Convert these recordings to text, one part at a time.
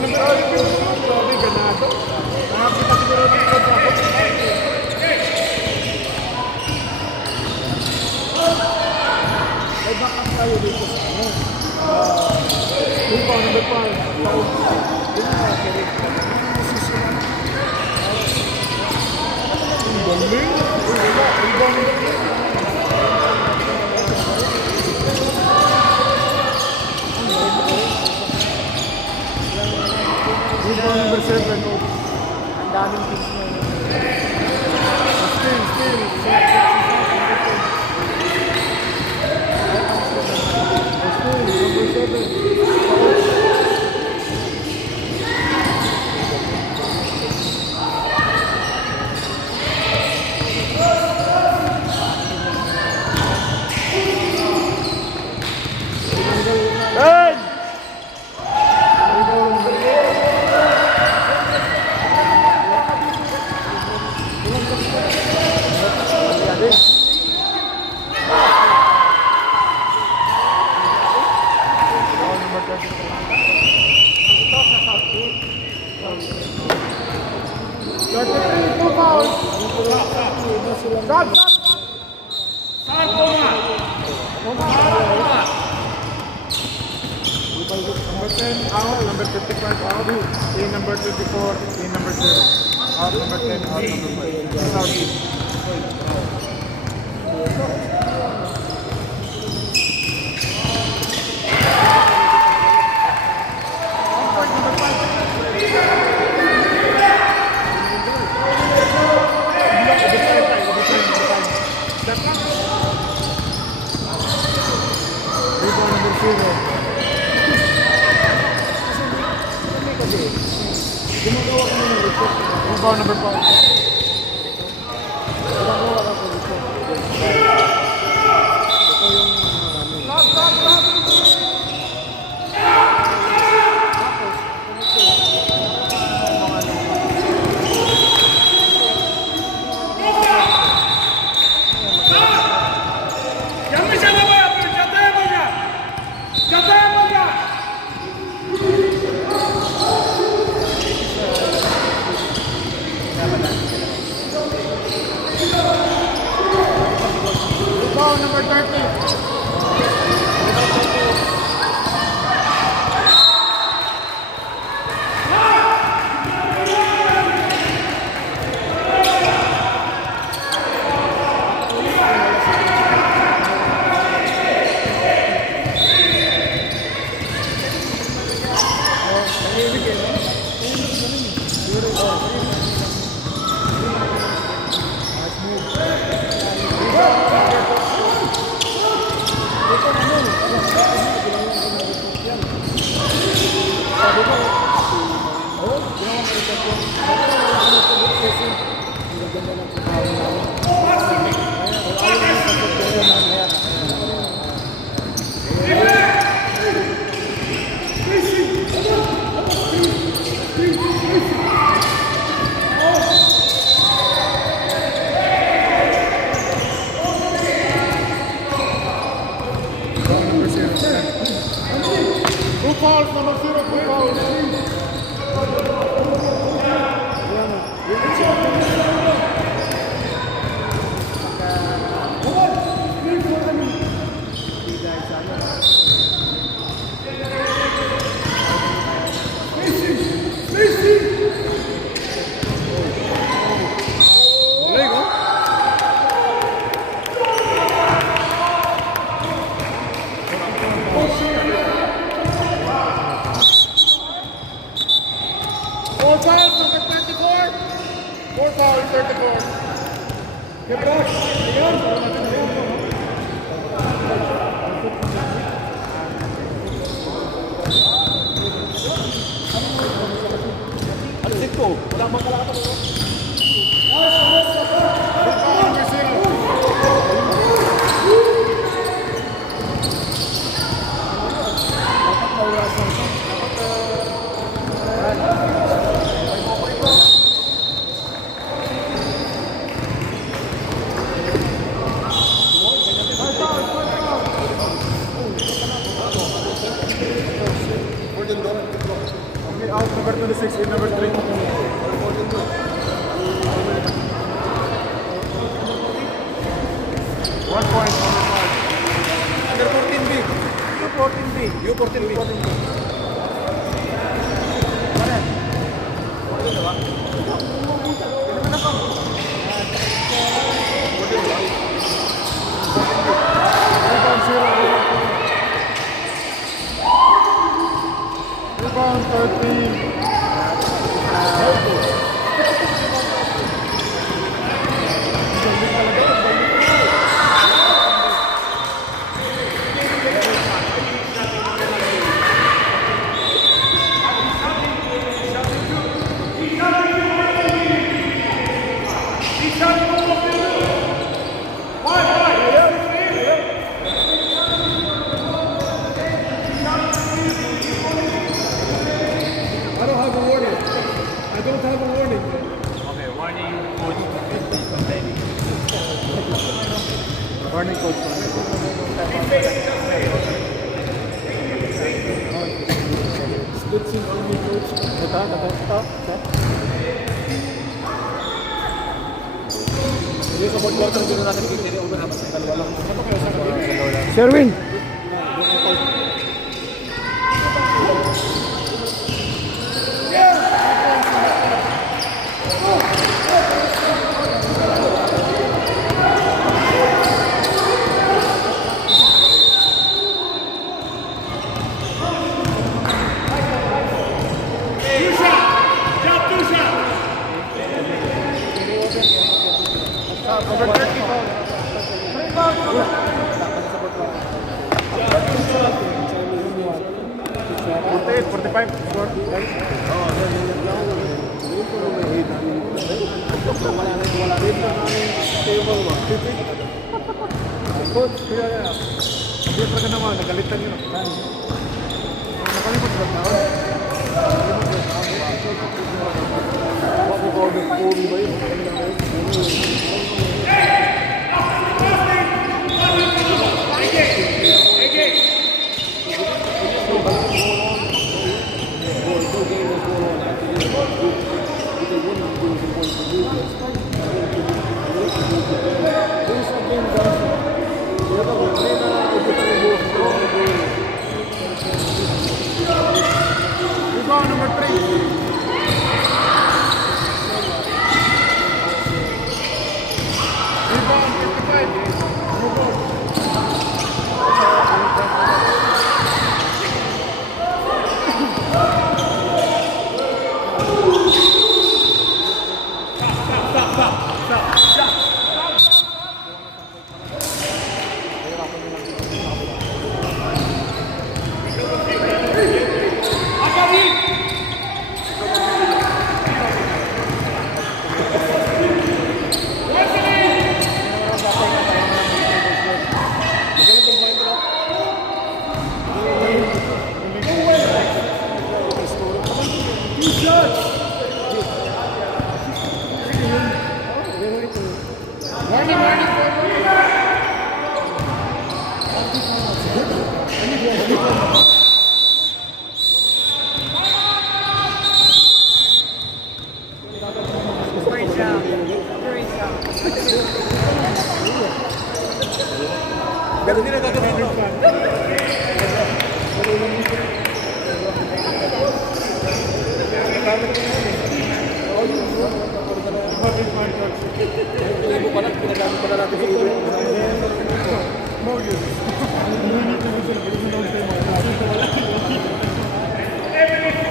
Rebound number 32. Grabe, ganado. Nakakita siguro dito sa ako. Ay, backup tayo dito sa ano. Rebound number 5. Galing. Rebound number 3. Rebound number 7. Ang daming teams na yun. Still. Number 7. Number 10 out, number 55 out, in number 24, in number 0. Out number 10, out number 5. South. Rebound number 0. Gumagawa ka ng report. Rebound number 5. Gumagawa ka ng report. Ito yung stop! Number 30. Okay, out number 26 in number 3. 1 point, number 5. Under 14B. U14B. U14B. Rebound 0. Rebound 13. I don't have a warning. I don't have a warning. Okay, warning, coach. Warning coach. Splitsing only coach. Yung sa fourth quarter, hindi na natin kikiri over half. Dalawa lang. Sherwin! Number 30 foul. 48, 45 score. Coach, kaya yan. Hindi talaga naman, nagalitan yun. Nakalimot ba na? Rebound number 3. Rebound 55. Ganun din ang gagawin mo. Libo pa lang, pinagamit pa na natin sa iwi.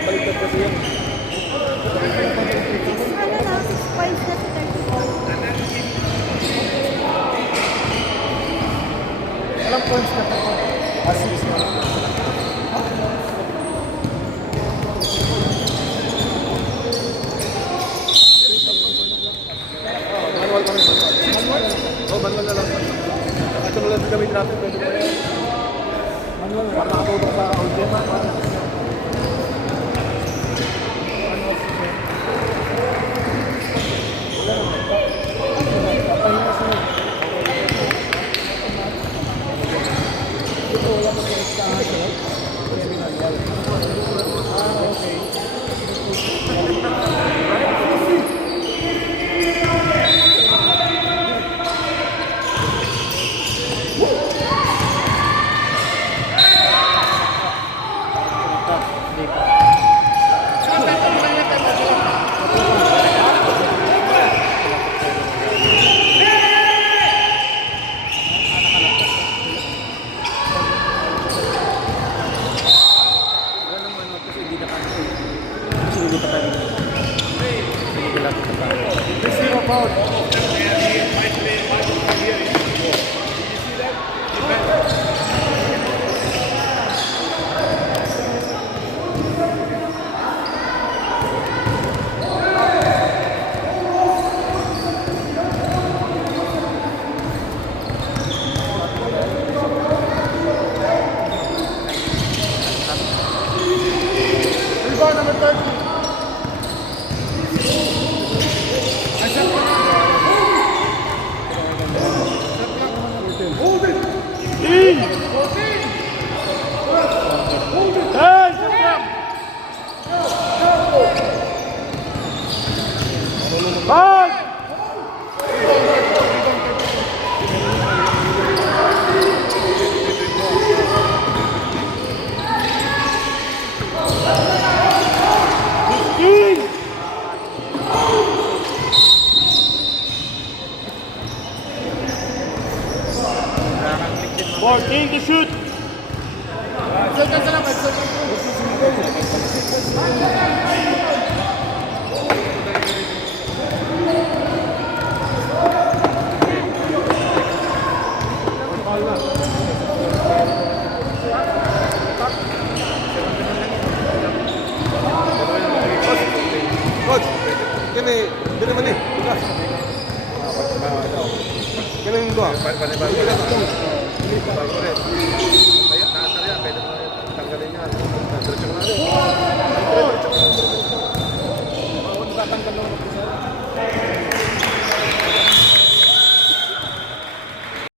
Baliktad kasi yan. Ano na, 6 points na sa 34. Alam points na po. Assist na. Manual kami. Manual? Oo, manual na lang. At kung lang gamitin natin, pwede pa yan. Manual, para nakatulong sa audience. Wala Hindi pa. Wala nang manood kasi hindi na kasi. Kasi hindi pa tayo. Hindi natin sa tayo. This zero foul. Rebound number 30. To shoot. Coach, kini, bili man ni. Bukas. Kini ndo. Kaya nakasar yan, pwede mo tanggalin yan. Diretso mo na rin. Diretso mo na rin. Tatanggal naman ako sir.